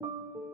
you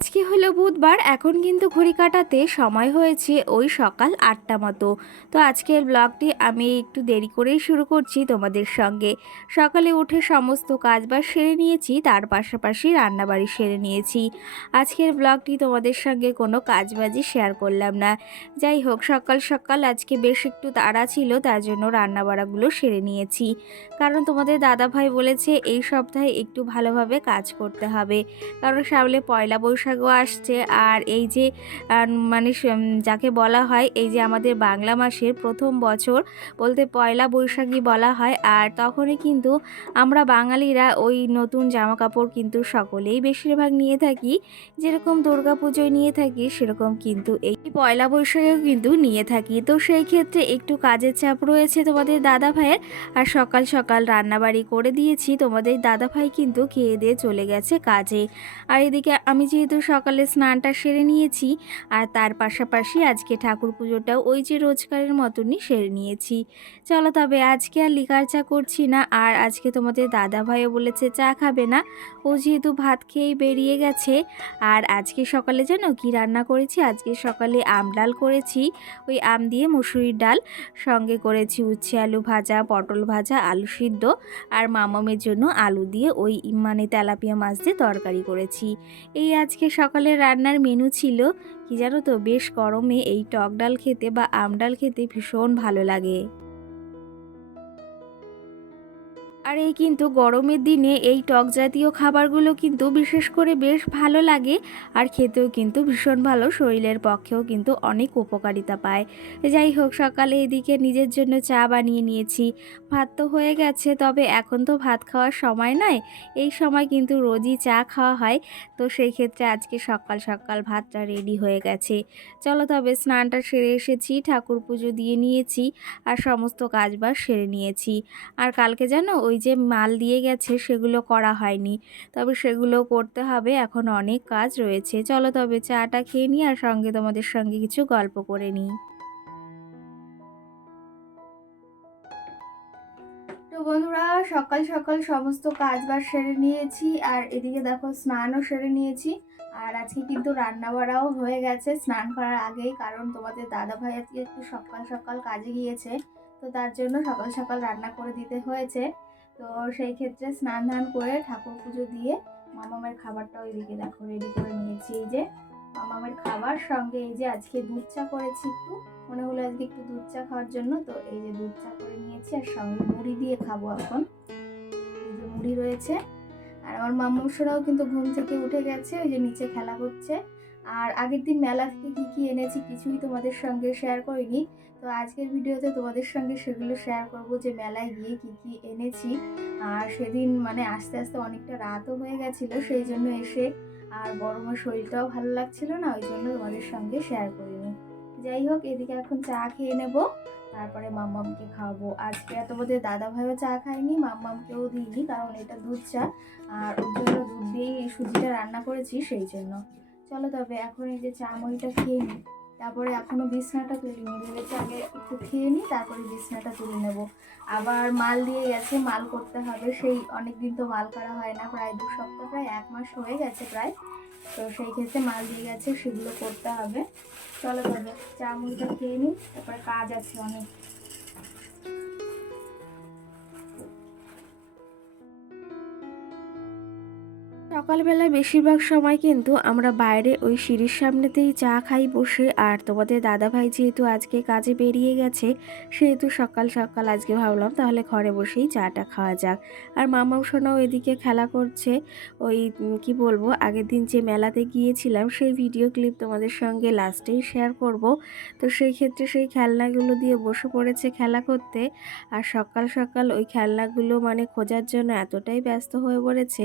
আজকে হলো বুধবার? এখন কিন্তু ঘড়ি কাটাতে সময় হয়েছে ওই সকাল আটটা মতো। তো আজকের ব্লগটি আমি একটু দেরি করেই শুরু করছি তোমাদের সঙ্গে। সকালে উঠে সমস্ত কাজবাজ সেরে নিয়েছি, তার পাশাপাশি রান্নাবাড়ি সেরে নিয়েছি। আজকের ব্লগটি তোমাদের সঙ্গে কোনো কাজবাজি শেয়ার করলাম না। যাই হোক, সকাল সকাল আজকে বেশ একটু তাড়া ছিল, তার জন্য রান্নাবাড়াগুলো সেরে নিয়েছি। কারণ তোমাদের দাদাভাই বলেছে, এই সপ্তাহে একটু ভালোভাবে কাজ করতে হবে। কারণ সামনে পয়লা বৈশাখও আসছে। আর এই যে মানে যাকে বলা হয়, এই যে আমাদের বাংলা মাসের প্রথম বছর বলতে পয়লা বৈশাখী বলা হয়। আর তখনই কিন্তু আমরা বাঙালিরা ওই নতুন জামা কাপড় কিন্তু সকলেই বেশিরভাগ নিয়ে থাকি। যেরকম দুর্গা পুজোয় নিয়ে থাকি, সেরকম কিন্তু এই পয়লা বৈশাখেও কিন্তু নিয়ে থাকি। তো সেই ক্ষেত্রে একটু কাজের চাপ রয়েছে তোমাদের দাদা ভাইয়ের। আর সকাল সকাল রান্নাবাড়ি করে দিয়েছি। তোমাদের দাদা ভাই কিন্তু খেয়ে দিয়ে চলে গেছে কাজে। আর এদিকে আমি যেহেতু সকালে স্নানটা সেরে নিয়েছি আর তার পাশাপাশি আজকে ঠাকুর পুজোটাও ওই যে রোজকারের মতনই সেরে নিয়েছি। চলো তবে আজকে আর লিকার চা করছি না আর আজকে তোমাদের দাদা ভাইও বলেছে চা খাবে না। ও যেহেতু ভাত খেয়েই বেরিয়ে গেছে আর আজকে সকালে জানো কি রান্না করেছি? আজকে সকালে আম ডাল করেছি, ওই আম দিয়ে মুসুরির ডাল, সঙ্গে করেছি উচ্ছে আলু ভাজা, পটল ভাজা, আলু সিদ্ধ আর মামামের জন্য আলু দিয়ে ওই মানে তেলাপিয়া মাছ দিয়ে তরকারি করেছি। এই আজকে সকালের রান্নার মেনু ছিল, কি জানো তো, বেশ গরমে এই টক ডাল খেতে বা আম ডাল খেতে ভীষণ ভালো লাগে। আর এই কিন্তু গরমের দিনে এই টক জাতীয় খাবারগুলো কিন্তু বিশেষ করে বেশ ভালো লাগে আর খেতেও কিন্তু ভীষণ ভালো, শরীরের পক্ষেও কিন্তু অনেক উপকারিতা পায়। যাই হোক, সকালে এদিকে নিজের জন্য চা বানিয়ে নিয়েছি। ভাত তো হয়ে গেছে, তবে এখন তো ভাত খাওয়ার সময় নয়। এই সময় কিন্তু রোজই চা খাওয়া হয়, তো সেই ক্ষেত্রে আজকে সকাল সকাল ভাতটা রেডি হয়ে গেছে। চলো তবে স্নানটা সেরে এসেছি, ঠাকুর পুজো দিয়ে নিয়েছি আর সমস্ত কাজবাজ সেরে নিয়েছি। আর কালকে জানো ওই যে মাল দিয়ে গেছে সেগুলো করা হয়নি। তবে সেগুলো করতে হবে, এখন অনেক কাজ রয়েছে। চলো তবে চাটা খেয়ে নিই আর সঙ্গে তোমাদের সঙ্গে কিছু গল্প করে নিই। বন্ধুরা, সকাল সকাল সমস্ত কাজ বাজ সেরে নিয়েছি আর এদিকে দেখো স্নানও সেরে নিয়েছি। আর আজকে কিন্তু রান্না বাড়াও হয়ে গেছে, স্নান করার আগেই, কারণ তোমাদের দাদা ভাই আজকে একটু সকাল সকাল কাজে গিয়েছে। তো তার জন্য সকাল সকাল রান্না করে দিতে হয়েছে। তো সেই ক্ষেত্রে স্নান ধান করে ঠাকুর পুজো দিয়ে মামামের খাবারটা ওইদিকে দেখো রেডি করে নিয়েছি। এই যে মামামের খাবার, সঙ্গে এই যে আজকে দুধ চা করেছি একটু। মনে হলো আজকে একটু দুধ চা খাওয়ার জন্য, তো এই যে দুধ চা করে নিয়েছি আর সঙ্গে মুড়ি দিয়ে খাব এখন। এই যে মুড়ি রয়েছে। আর আমার মামুসরাও কিন্তু ঘুম থেকে উঠে গেছে, ওই যে নিচে খেলা করছে। আর আগের দিন মেলা থেকে কী কী এনেছি কিছুই তোমাদের সঙ্গে শেয়ার করিনি। তো আজকের ভিডিওতে তোমাদের সঙ্গে সেগুলো শেয়ার করব যে মেলায় গিয়ে কী কী এনেছি। আর সেদিন মানে আস্তে আস্তে অনেকটা রাতও হয়ে গেছিল, সেই জন্য এসে আর গরমের শরীরটাও ভালো লাগছিল না, ওই জন্য তোমাদের সঙ্গে শেয়ার করিনি। যাই হোক, এদিকে এখন চা খেয়ে নেব, তারপরে মাম্মামকে খাওয়াবো। আজকে তোমাদের দাদা ভাইও চা খায়নি, মাম্মামকেও দিইনি, কারণ এটা দুধ চা, আর ওর জন্য দুধ দিয়েই এই সুজিটা রান্না করেছি, সেই জন্য। চলো তবে এখন এই যে চা মুড়িটা খেয়ে নিই। তারপরে এখনও বিছনাটা তুলিনি। ভেবেছি আগে একটু খেয়ে নিই, তারপরে বিছনাটা তুলে নেব। আবার মাল দিয়ে গেছে, মাল করতে হবে। সেই অনেক দিন তো মাল করা হয় না, প্রায় দু সপ্তাহ, প্রায় এক মাস হয়ে গেছে প্রায়। তো সেই ক্ষেত্রে মাল দিয়ে গেছে, সেগুলো করতে হবে। চলো তবে চা মুড়িটা খেয়ে নিই, তারপরে কাজ আছে অনেক। সকালবেলায় বেশিরভাগ সময় কিন্তু আমরা বাইরে ওই সিঁড়ির সামনেতেই চা খাই বসে। আর তোমাদের দাদাভাই যেহেতু আজকে কাজে বেরিয়ে গেছে, সেহেতু সকাল সকাল আজকে ভাবলাম তাহলে ঘরে বসেই চাটা খাওয়া যাক। আর মামাও সোনাও এদিকে খেলা করছে। ওই কি বলব, আগের দিন যে মেলাতে গিয়েছিলাম সেই ভিডিও ক্লিপ তোমাদের সঙ্গে লাস্টেই শেয়ার করব। তো সেই ক্ষেত্রে সেই খেলনাগুলো দিয়ে বসে পড়েছে খেলা করতে। আর সকাল সকাল ওই খেলনাগুলো মানে খোঁজার জন্য এতটাই ব্যস্ত হয়ে পড়েছে।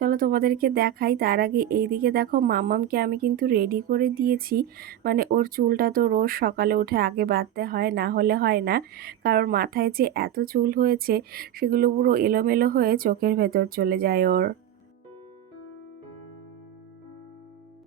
চলো তোমাদেরকে দেখাই, তার আগে এইদিকে দেখো মামামকে আমি কিন্তু রেডি করে দিয়েছি। মানে ওর চুলটা তো রোজ সকালে উঠে আগে বাঁধতে হয়, না হলে হয় না। কারণ মাথায় যে এত চুল হয়েছে, সেগুলো পুরো এলোমেলো হয়ে চোখের ভেতর চলে যায় ওর।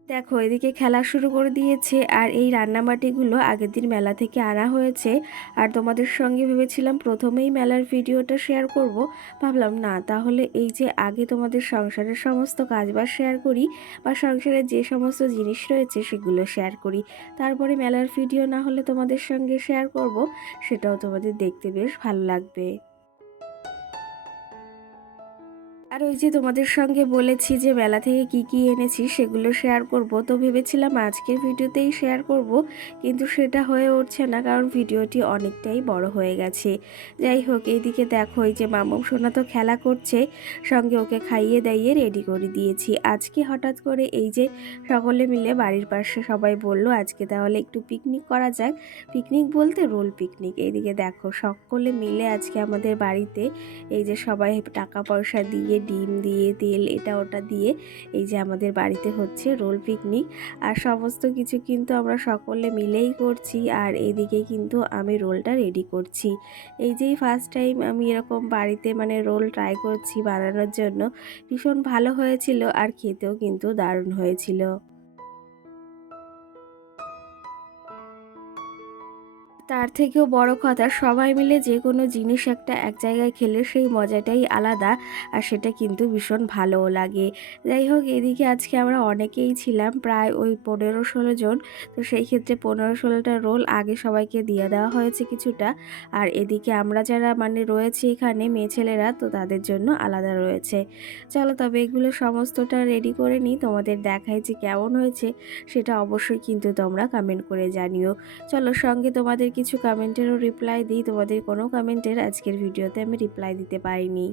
দেখো, এদিকে খেলা শুরু করে দিয়েছে আর এই রান্নাবাটিগুলো আগের দিন মেলা থেকে আনা হয়েছে। আর তোমাদের সঙ্গে ভেবেছিলাম প্রথমেই মেলার ভিডিওটা শেয়ার করব। ভাবলাম, না, তাহলে এই যে আগে তোমাদের সংসারের সমস্ত কাজবাজ শেয়ার করি বা সংসারের যে সমস্ত জিনিস রয়েছে সেগুলো শেয়ার করি, তারপরে মেলার ভিডিও না হলে তোমাদের সঙ্গে শেয়ার করব, সেটাও তোমাদের দেখতে বেশ ভালো লাগবে। আর ওই যে তোমাদের সঙ্গে বলেছি যে মেলা থেকে কি কি এনেছি সেগুলো শেয়ার করব, তো ভেবেছিলাম আজকের ভিডিওতেই শেয়ার করব, কিন্তু সেটা হয়ে উঠছে না কারণ ভিডিওটি অনেকটাই বড় হয়ে গেছে। যাই হোক, এইদিকে দেখো, এই যে মামুম সোনা তো খেলা করছে, সঙ্গে ওকে খাইয়ে দাইয়ে রেডি করে দিয়েছি। আজকে হঠাৎ করে এই যে সকলে মিলে বাড়ির পাশে সবাই বলল, আজকে তাহলে একটু পিকনিক করা যাক। পিকনিক বলতে রোল পিকনিক এইদিকে দেখো, সকলে মিলে আজকে আমাদের বাড়িতে এই যে সবাই টাকা পয়সা দিয়ে ডিম দিয়ে, তেল এটা ওটা দিয়ে এই যে আমাদের বাড়িতে হচ্ছে রোল পিকনিক। আর সমস্ত কিছু কিন্তু আমরা সকলে মিলেই করছি আর এদিকে কিন্তু আমি রোলটা রেডি করছি। এই যেই ফার্স্ট টাইম আমি এরকম বাড়িতে মানে রোল ট্রাই করছি বানানোর জন্য, ভীষণ ভালো হয়েছিল আর খেতেও কিন্তু দারুণ হয়েছিল। তার থেকেও বড় কথা, সবাই মিলে যে কোনো জিনিস একটা এক জায়গায় খেলে সেই মজাটাই আলাদা আর সেটা কিন্তু ভীষণ ভালোও লাগে। যাই হোক, এদিকে আজকে আমরা অনেকেই ছিলাম, প্রায় ওই পনেরো ষোলো জন। তো সেই ক্ষেত্রে পনেরো ষোলোটা রোল আগে সবাইকে দিয়ে দেওয়া হয়েছে কিছুটা। আর এদিকে আমরা যারা মানে রয়েছে এখানে মেয়ে ছেলেরা, তো তাদের জন্য আলাদা রয়েছে। চলো তবে এগুলো সমস্তটা রেডি করে নিই। তোমাদের দেখায় যে কেমন হয়েছে, সেটা অবশ্যই কিন্তু তোমরা কমেন্ট করে জানিও। চলো সঙ্গে তোমাদের কিছু কমেন্টেরও রিপ্লাই দিই। তোমাদের কোনো কমেন্টের আজকের ভিডিওতে আমি রিপ্লাই দিতে পারিনি।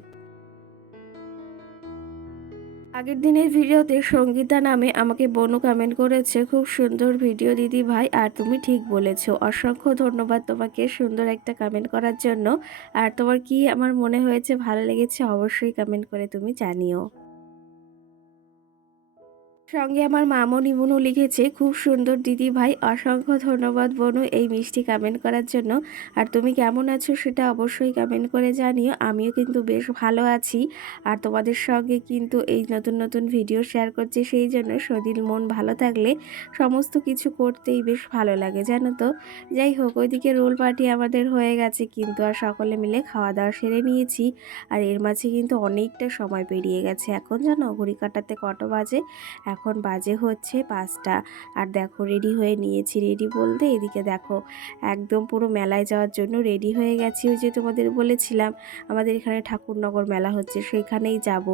আগের দিনের ভিডিওতে সঙ্গীতা নামে আমাকে বনু কমেন্ট করেছে, খুব সুন্দর ভিডিও দিদি ভাই, আর তুমি ঠিক বলেছ। অসংখ্য ধন্যবাদ তোমাকে সুন্দর একটা কমেন্ট করার জন্য। আর তোমার কি আমার মনে হয়েছে, ভালো লেগেছে, অবশ্যই কমেন্ট করে তুমি জানিও। সঙ্গে আমার মামনি বুনু লিখেছে, খুব সুন্দর দিদি ভাই, অসংখ্য ধন্যবাদ বনু এই মিষ্টি কমেন্ট করার জন্য। আর তুমি কেমন আছো সেটা অবশ্যই কমেন্ট করে জানিও। আমিও কিন্তু বেশ ভালো আছি। আর তোমাদের সঙ্গে কিন্তু এই নতুন নতুন ভিডিও শেয়ার করছি, সেই জন্য সদিল মন ভালো থাকলে সমস্ত কিছু করতেই বেশ ভালো লাগে, জানো তো? যাই হোক, ওইদিকে রোল পার্টি আমাদের হয়ে গেছে কিন্তু আর সকলে মিলে খাওয়া দাওয়া সেরে নিয়েছি। আর এর মাঝে কিন্তু অনেকটা সময় পেরিয়ে গেছে। এখন জানো, ঘড়ি কাটাতে কত বাজে? এখন বাজে হচ্ছে পাঁচটা। আর দেখো রেডি হয়ে নিয়েছি। রেডি বলতে এদিকে দেখো, একদম পুরো মেলায় যাওয়ার জন্য রেডি হয়ে গেছি। ওই যে তোমাদের বলেছিলাম, আমাদের এখানে ঠাকুরনগর মেলা হচ্ছে, সেইখানেই যাব।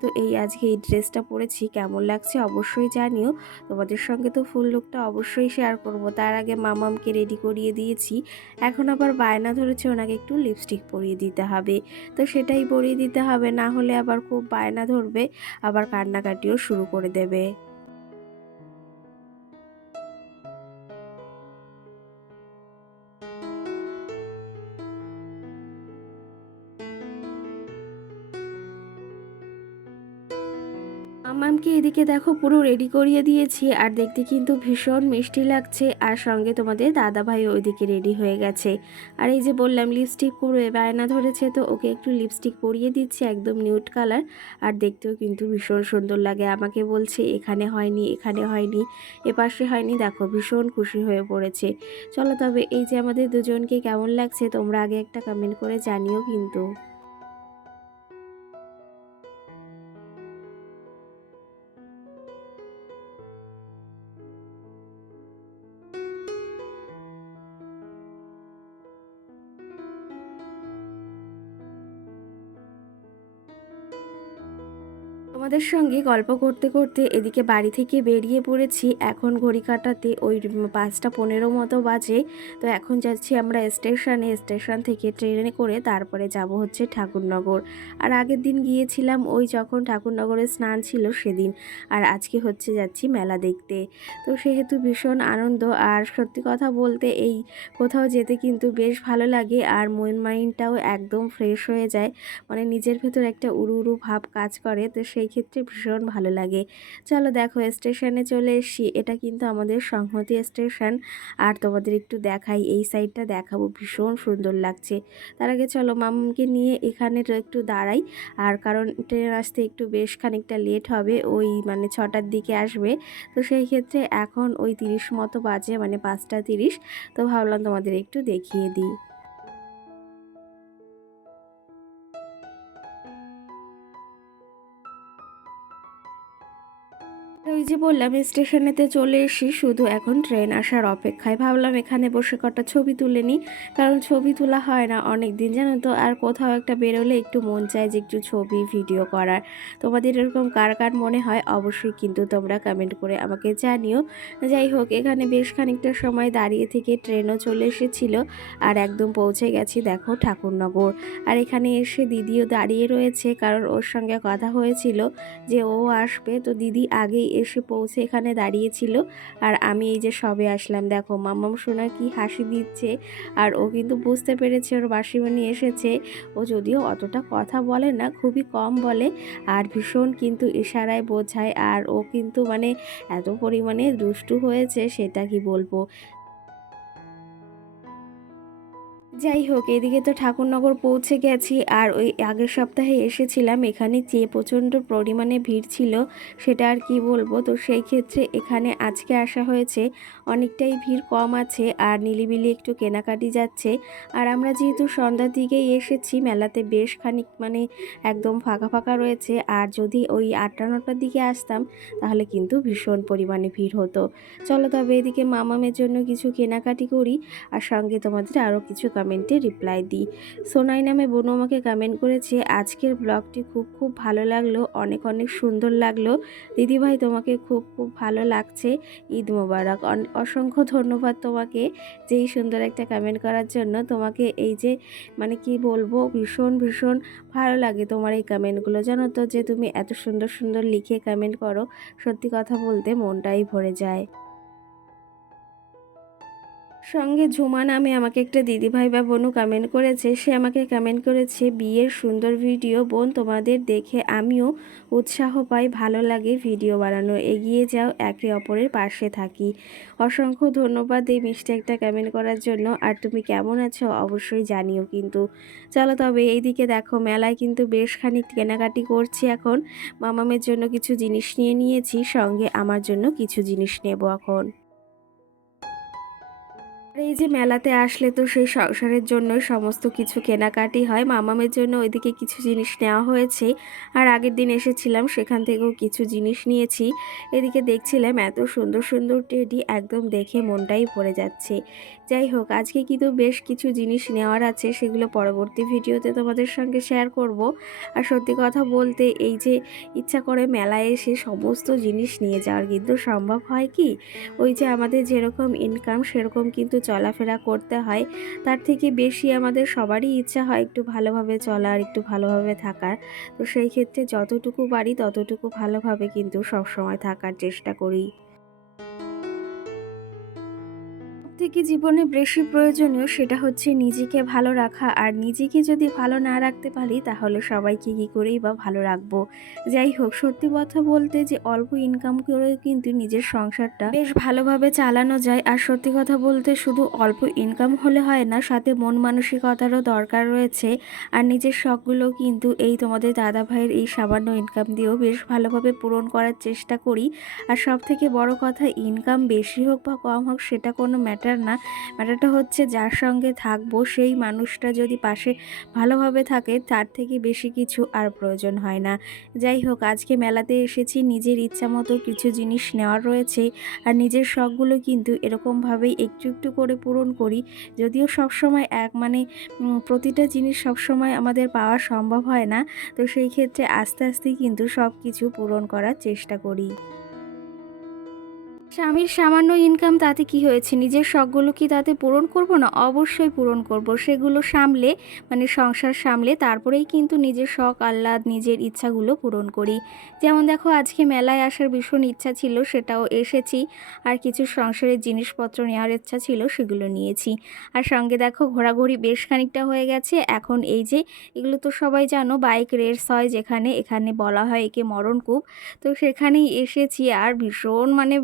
তো এই আজকে এই ড্রেসটা পরেছি, কেমন লাগছে অবশ্যই জানিও। তোমাদের সঙ্গে তো ফুল লুকটা অবশ্যই শেয়ার করব। তার আগে মামামকে রেডি করিয়ে দিয়েছি। এখন আবার বায়না ধরেছে, ওনাকে একটু লিপস্টিক পরিয়ে দিতে হবে। তো সেটাই পরিয়ে দিতে হবে, না হলে আবার খুব বায়না ধরবে, আবার কান্নাকাটিও শুরু করে দেবে। এদিকে দেখো পুরো রেডি করিয়ে দিয়েছি, আর দেখতে কিন্তু ভীষণ মিষ্টি লাগছে। আর সঙ্গে তোমাদের দাদা ভাই ওইদিকে রেডি হয়ে গেছে। আর এই যে বললাম লিপস্টিক পুরো বায়না ধরেছে, তো ওকে একটু লিপস্টিক পরিয়ে দিচ্ছি, একদম নিউট কালার আর দেখতেও কিন্তু ভীষণ সুন্দর লাগে। আমাকে বলছে, এখানে হয়নি এখানে হয়নি এপাশে হয়নি। দেখো, ভীষণ খুশি হয়ে পড়েছে। চলো তবে এই যে আমাদের দুজনকে কেমন লাগছে, তোমরা আগে একটা কমেন্ট করে জানিও কিন্তু। তোমাদের সঙ্গে গল্প করতে করতে এদিকে বাড়ি থেকে বেরিয়ে পড়েছি। এখন ঘড়ি কাটাতে ওই পাঁচটা পনেরো মতো বাজে। তো এখন যাচ্ছি আমরা স্টেশনে। স্টেশন থেকে ট্রেনে করে তারপরে যাব হচ্ছে ঠাকুরনগর। আর আগের দিন গিয়েছিলাম ওই যখন ঠাকুরনগরে স্নান ছিল সেদিন। আর আজকে হচ্ছে যাচ্ছি মেলা দেখতে। তো সেহেতু ভীষণ আনন্দ। আর সত্যি কথা বলতে এই কোথাও যেতে কিন্তু বেশ ভালো লাগে। আর মন মাইন্ডটাও একদম ফ্রেশ হয়ে যায়। মানে নিজের ভেতর একটা উড়ু উড়ু ভাব কাজ করে। তো সেই ক্ষেত্রে ভীষণ ভালো লাগে। চলো দেখো স্টেশনে চলে এসছি। এটা কিন্তু আমাদের সংহতি স্টেশন আর তোমাদের একটু দেখাই, এই সাইডটা দেখাবো। ভীষণ সুন্দর লাগছে। তার আগে চলো মামুনকে নিয়ে এখানে একটু দাঁড়াই। আর কারণ ট্রেন আসতে একটু বেশ খানিকটা লেট হবে, ওই মানে ছটার দিকে আসবে। তো সেই ক্ষেত্রে এখন ওই তিরিশ মতো বাজে মানে পাঁচটা তিরিশ। তো ভাবলাম তোমাদের একটু দেখিয়ে দিই। ওই যে বললাম, স্টেশনেতে চলে এসি শুধু এখন ট্রেন আসার অপেক্ষায়। ভাবলাম এখানে বসে কটা ছবি তুলে নিই, কারণ ছবি তোলা হয় না অনেক দিন জানো তো? আর কোথাও একটা বেরোলে একটু মন চায় যে একটু ছবি, ভিডিও করার। তোমাদের এরকম কার কার মনে হয় অবশ্যই কিন্তু তোমরা কমেন্ট করে আমাকে জানিও। যাই হোক, এখানে বেশ খানিকটা সময় দাঁড়িয়ে থেকে ট্রেনও চলে এসেছিল আর একদম পৌঁছে গেছি দেখো ঠাকুরনগর। আর এখানে এসে দিদিও দাঁড়িয়ে রয়েছে, কারণ ওর সঙ্গে কথা হয়েছিল যে ও আসবে। তো দিদি আগেই এসে পৌঁছে এখানে দাঁড়িয়েছিল আর আমি এই যে সবে আসলাম, দেখো মাম্মাম সোনা কি হাসি দিচ্ছে। আর ও কিন্তু বুঝতে পেরেছে ওর বাসিমণি এসেছে। ও যদিও অতটা কথা বলে না, খুবই কম বলে। আর ভীষণ কিন্তু ইশারায় বোঝায়। আর ও কিন্তু মানে এত পরিমাণে দুষ্টু হয়েছে, সেটা কি বলব? যাই হোক, এদিকে তো ঠাকুরনগর পৌঁছে গেছি আর ওই আগের সপ্তাহে এসেছিলাম, এখানে যে প্রচণ্ড পরিমাণে ভিড় ছিল সেটা আর কি বলব? তো সেই ক্ষেত্রে এখানে আজকে আসা হয়েছে, অনেকটাই ভিড় কম আছে আর নিলিবিলি একটু কেনাকাটি যাচ্ছে। আর আমরা যেহেতু সন্ধ্যার দিকেই এসেছি, মেলাতে বেশ খানিক মানে একদম ফাঁকা ফাঁকা রয়েছে আর যদি ওই আটটা নটার দিকে আসতাম তাহলে কিন্তু ভীষণ পরিমাণে ভিড় হতো। চলো তবে এদিকে মামামের জন্য কিছু কেনাকাটি করি আর সঙ্গে তোমাদের আরও কিছু কমেন্টে রিপ্লাই দিই। সোনাই নামে বোনু আমাকে কমেন্ট করেছে, আজকের ব্লগটি খুব খুব ভালো লাগল, অনেক অনেক সুন্দর লাগল। দিদিভাই, তোমাকে খুব খুব ভালো লাগছে। ঈদ মোবারক। অসংখ্য ধন্যবাদ তোমাকে যে এই সুন্দর একটা কমেন্ট করার জন্য। তোমাকে এই যে মানে কি বলব, ভীষণ ভীষণ ভালো লাগে তোমার এই কমেন্টগুলো জানো তো যে তুমি এত সুন্দর সুন্দর লিখে কমেন্ট করো, সত্যি কথা বলতে মনটাই ভরে যায়। সঙ্গে ঝুমা নামে আমাকে একটা দিদিভাই বা বোনও কমেন্ট করেছে। সে আমাকে কমেন্ট করেছে, বিয়ের সুন্দর ভিডিও বোন, তোমাদের দেখে আমিও উৎসাহ পাই, ভালো লাগে ভিডিও বানানো। এগিয়ে যাও, একে অপরের পাশে থাকি। অসংখ্য ধন্যবাদ এই মিষ্টি একটা কমেন্ট করার জন্য। আর তুমি কেমন আছো অবশ্যই জানিও কিন্তু। চলো তবে এইদিকে দেখো, মেলায় কিন্তু বেশ খানিক কেনাকাটি করছি এখন। মামামের জন্য কিছু জিনিস নিয়ে নিয়েছি, সঙ্গে আমার জন্য কিছু জিনিস নেব এখন। এই যে মেলাতে আসলে তো সেই সংসারের জন্য সমস্ত কিছু কেনাকাটি হয়। মামামের জন্য ওইদিকে কিছু জিনিস নেওয়া হয়েছে। আর আগের দিন এসেছিলাম, সেখান থেকেও কিছু জিনিস নিয়েছি। এদিকে দেখছিলাম এত সুন্দর সুন্দর টেডি একদম দেখে মনটাই ভরে যাচ্ছে। যাই হোক, আজকে কিন্তু বেশ কিছু জিনিস নেওয়ার আছে, সেগুলো পরবর্তী ভিডিওতে তোমাদের সঙ্গে শেয়ার করব। আর সত্যি কথা বলতে এই যে ইচ্ছা করে মেলায় এসে সমস্ত জিনিস নিয়ে যাওয়ার কিন্তু সম্ভব হয় কি? ওই যে আমাদের যেরকম ইনকাম সেরকম কিন্তু চলাফেরা করতে হয়, তার থেকে বেশি আমাদের সবারই ইচ্ছা হয় একটু ভালোভাবে চলার, একটু ভালোভাবে থাকার। তো সেই ক্ষেত্রে যতটুকু পারি ততটুকু ভালোভাবে কিন্তু সবসময় থাকার চেষ্টা করি। থেকে জীবনে বেশি প্রয়োজনীয় সেটা হচ্ছে নিজেকে ভালো রাখা। আর নিজেকে যদি ভালো না রাখতে পারি, তাহলে সবাইকে কী করেই বা ভালো রাখব? যাই হোক, সত্যি কথা বলতে যে অল্প ইনকাম করেও কিন্তু নিজের সংসারটা বেশ ভালোভাবে চালানো যায়। আর সত্যি কথা বলতে শুধু অল্প ইনকাম হলে হয় না, সাথে মন মানসিকতারও দরকার রয়েছে। আর নিজের শখগুলো কিন্তু এই তোমাদের দাদা ভাইয়ের এই সামান্য ইনকাম দিয়েও বেশ ভালোভাবে পূরণ করার চেষ্টা করি। আর সব থেকে বড় কথা ইনকাম বেশি হোক বা কম হোক, সেটা কোনো ম্যাটার না। ম্যাটারটা হচ্ছে, যার সঙ্গে থাকব, সেই মানুষটা যদি পাশে ভালোভাবে থাকে, তার থেকে বেশি কিছু আর প্রয়োজন হয় না। যাই হোক, আজকে মেলাতে এসেছি, নিজের ইচ্ছা মতো কিছু জিনিস নেওয়ার রয়েছে আর নিজের শখগুলো কিন্তু এরকমভাবেই একটু একটু করে পূরণ করি। যদিও সবসময় এক মানে প্রতিটা জিনিস সবসময় আমাদের পাওয়া সম্ভব হয় না। তো সেই ক্ষেত্রে আস্তে আস্তে কিন্তু সব কিছু পূরণ করার চেষ্টা করি। স্বামীর সামান্য ইনকাম তাতে কি হয়েছে? নিজের শখগুলো কি তাতে পূরণ করব না? অবশ্যই পূরণ করব। সেগুলো সামলে মানে সংসার সামলে, তারপরেই কিন্তু নিজের শখ, আহ্লাদ, নিজের ইচ্ছাগুলো পূরণ করি। যেমন দেখো, আজকে মেলায় আসার ভীষণ ইচ্ছা ছিল, সেটাও এসেছি। আর কিছু সংসারের জিনিসপত্র নেওয়ার ইচ্ছা ছিল, সেগুলো নিয়েছি। আর সঙ্গে দেখো, ঘোরাঘুরি বেশ খানিকটা হয়ে গেছে। এখন এই যে, এগুলো তো সবাই জানো বাইক রেস হয় যেখানে, এখানে বলা হয় একে মরণকূপ। তো সেখানেই এসেছি আর ভীষণ মানে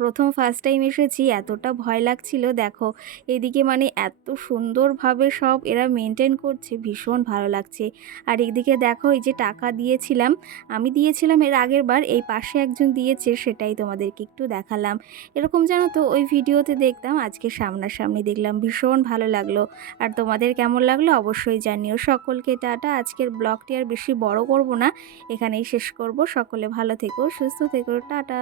প্রথম ফার্স্ট টাইম এসেছি, এতটা ভয় লাগছিল, দেখো। এদিকে মানে এত সুন্দরভাবে সব এরা মেনটেন করছে, ভীষণ ভালো লাগছে। আর এদিকে দেখো, এই যে টাকা দিয়েছিলাম, আমি দিয়েছিলাম এর আগের বার, এই পাশে একজন দিয়েছে, সেটাই তোমাদেরকে একটু দেখালাম। এরকম জানো তো, ওই ভিডিওতে দেখতাম, আজকে সামনাসামনি দেখলাম, ভীষণ ভালো লাগল। আর তোমাদের কেমন লাগল অবশ্যই জানিও। সকলকে টাটা, আজকের ব্লগটি আর বেশি বড় করব না, এখানেই শেষ করব। সকলে ভালো থেকো, সুস্থ থেকো, টাটা।